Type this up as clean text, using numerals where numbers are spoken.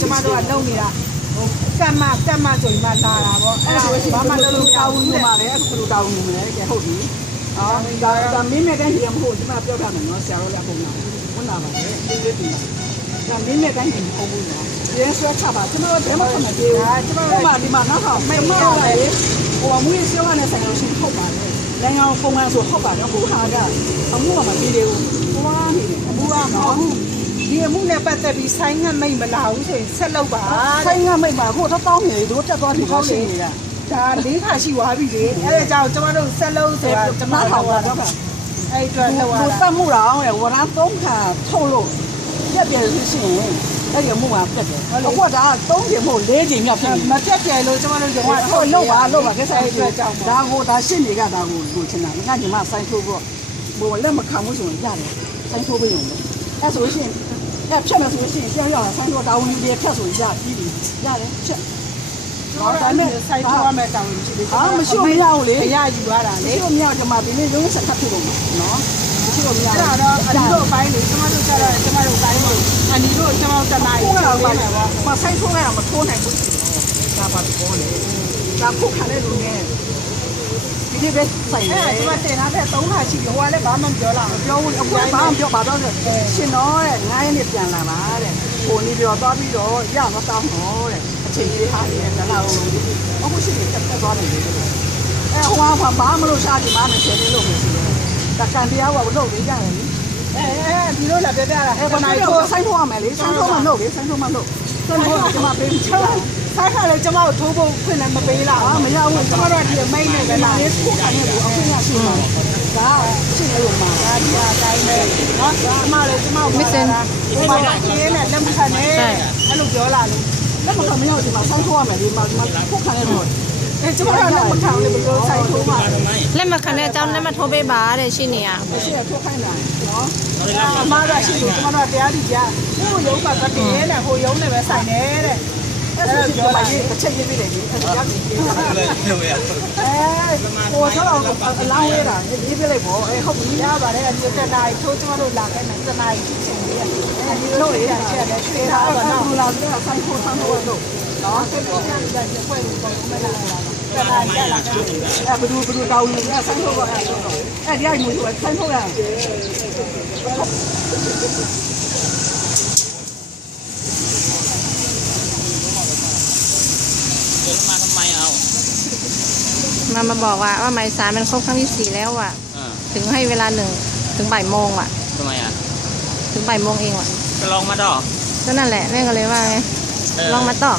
ကျမတို့ကလုံနေတာကတ်မဆိုရင်မှလာတာပေါ့အဲ့ဒါဘာမှလုပ်လို့တောင်းဘူးမှာလေအခုဘယ်လိုတောင်းနေမလဲကြဟုတ်ပြီအော်ဒါမင်းမဲ့တိုင်းကြီးမဟုတ်ဒီမှာပြောပြမယ်နော်ဆရာတို့လည်းပုံနာဝင်လာပါလေဒီလေးဒီဒါမင်းမဲ့တိုင်းကြီးမဟုတ်ဘူးနော်ရဲဆွဲချပါကျမတို့ဘယ်မှမပြေဘူးကျမတို့ဒီမှာနောက်တော့မေမောက်လေဟိုမူရေးစေဝါနဲ့ဆိုင်လို့ရှိရင်ဟုတ်ပါလေလမ်းအောင်ပုံမှန်ဆိုဟုတ်ပါတော့ဟိုဟာကအမှုကမပြေသေးဘူးဟိုကနေအမှုကမဟုတ်ဘူးဒီအမှုနဲ့ပတ်သက်ပြီးဆိုင်းငတ်မိတ်မလာဘူးဆိုရင်ဆက်လုပ်ပါဆိုင်းငတ်မိတ်မှာကိုတော့တောင်းနေတယ်တို့တက်သွားပြီဟောင်းနေနေတာဒါ၄ခါရှိသွားပြီလေအဲ့ဒါကြောင့်ကျမတို့ဆက်လုပ်ဆိုတာကျမထောင်ပါတော့အဲ့အတွက်လောက်ရတာသတ်မှုတော့ဝရမ်း၃ခါထုတ်လို့ပြက်ပြယ်လို့ရှိရင်အဲ့ဒီအမှုကပြက်တယ်အခုကဒါ၃ချိန်မဟုတ်၄ချိန်မြောက်ဖြစ်နေမပြက်ပြယ်လို့ကျမတို့ကထုတ်လုပ်ပါကိစ္စအဲ့အတွက်ကြောင့်ဒါကိုဒါရှင်းနေတာဒါကိုလိုချင်တာငါညီမဆိုင်းထိုးဖို့ဘိုးလက်မခံဘူးဆိုရင်ရတယ်ဆိုင်းထိုးပေးရုံပဲအဲ့ဆိုရှင်အဲ့ဖြတ်မယ်ဆိုရှင်ရှင်းရအောင်ဆိုင်းထိုးတောင်းနေတယ်ဖြတ်ဆိုရပြီးပြီရတယ်ဖြတ်တော့ဒါနဲ့ဆိုင်းထိုးရမယ်တောင်းရှိတယ်မရှိမရဘူးလေရယူရတာလေမရှိမရကျွန်မဒီနေ့ရုံးဆက်ခတ်ဖြစ်လို့နော်မရှိမရအဲ့ဒါတော့အနီတို့ပိုင်းလေကျမတို့ကျတော့ကျမတို့ပိုင်းလို့အနီတို့ကျမတို့တနားကြီးပြောပေးမယ်ပေါ့မဆိုင်းထိုးရအောင်မထိုးနိုင်ဘူးဒါပါတော့လေဒါခုခါလေးလူနဲ့ဒီနေ့ပဲဆိုင်တယ်ကျမတင်ထားတဲ့3ခါရှိပြီဟိုကလည်းဘာမှမပြောလာဘူးပြောဘူးအခုဘာမှပြောပါတော့ရှင်တော့တဲ့9ရက်နေ့ပြန်လာပါတဲ့ဟိုနေပြောသွားပြီးတော့ရတော့တောင်းတော့တဲ့အချိန်ကြီးဟာလေတလားဦးအခုရှိနေတက်သွားတယ်လေဟိုကဘာမှမလို့ရှားဒီမှာမဆယ်နေလို့မရှိဘူးတကန်တရားကလုပ်နေကြတယ်ဒီလိုလာပြပြတာခဏကိုဆိုင်းထိုးရမယ်လေဆိုင်းထိုးမှလုပ်လေဆိုင်းထိုးမှလုပ်ဆိုင်းထိုးကကျမပေးချင်ဆိုင်ခါလေကျမတို့ထိုးဖို့ခွင့်လည်းမပေးလာဘူးမရဘူးကျမတို့ကဒီမိတ်နဲ့ပဲလာလေးခုခံနေလို့အခုရရှိမှာဒါရှိနေလို့မှာဒါဒီအတိုင်းပဲเนาะကျမလည်းကျမကိုမစင်ဒီမှာခင်းနဲ့လက်မခံနဲ့အဲ့လိုပြောလာလို့လက်မခံမရဒီမှာဆိုင်းထိုးရမယ်ဒီမှာခုခံနေလို့ကျမတို့လက်မခံလေဘယ်လိုဆိုင်ထိုးမှာလက်မခံတဲ့အကြောင်းလက်မထိုးပေးပါတဲ့ရှိနေရရှိရထိုးခိုင်းတာเนาะအမားကရှိလို့ကျမတို့တရားဒီကြဟိုရုံးမှာကတည်းကဟိုရုံးနဲ့ပဲဆိုင်နေတဲ့အဲ့ဒါပြောပါရေးတစ်ချက်ရေးပေးတယ်ဒီအဲ့ဒါရပြီဟိုတော့အလောင်းဝဲတာရေးပေးလိုက်ပေါ့ဟုတ်ပြီရပါတယ်ဒီတက်တိုင်းထိုးကျမတို့လာခဲ့တယ်တက်တိုင်းချင်းချင်းလေးအဲဒီလိုလေးတာချက်တယ်ထွေးထားပါတော့လာတော့ဆိုင်ဖို့ဆန်းတော့လို့နော်ဆက်ပြီးပြန်ပြန်ဖွဲ့လို့ပေါ့မလာလာတက်တိုင်းရလာတယ်ဘယ်သူတောင်းနေလဲဆိုင်ဖို့ပါအဲ့ဒီအိုင်မျိုးဆိုင်ဖို့ရมาบอกว่าหมายสารมันครบครั้งที่4แล้วอ่ะถึงให้เวลา1 ถึงบ่ายโมงอ่ะทำไมอ่ะถึงบ่ายโมงเองอ่ะจะลองมาดอกก็นั่นแหละแม่ก็เลยว่าไงลองมาต่อ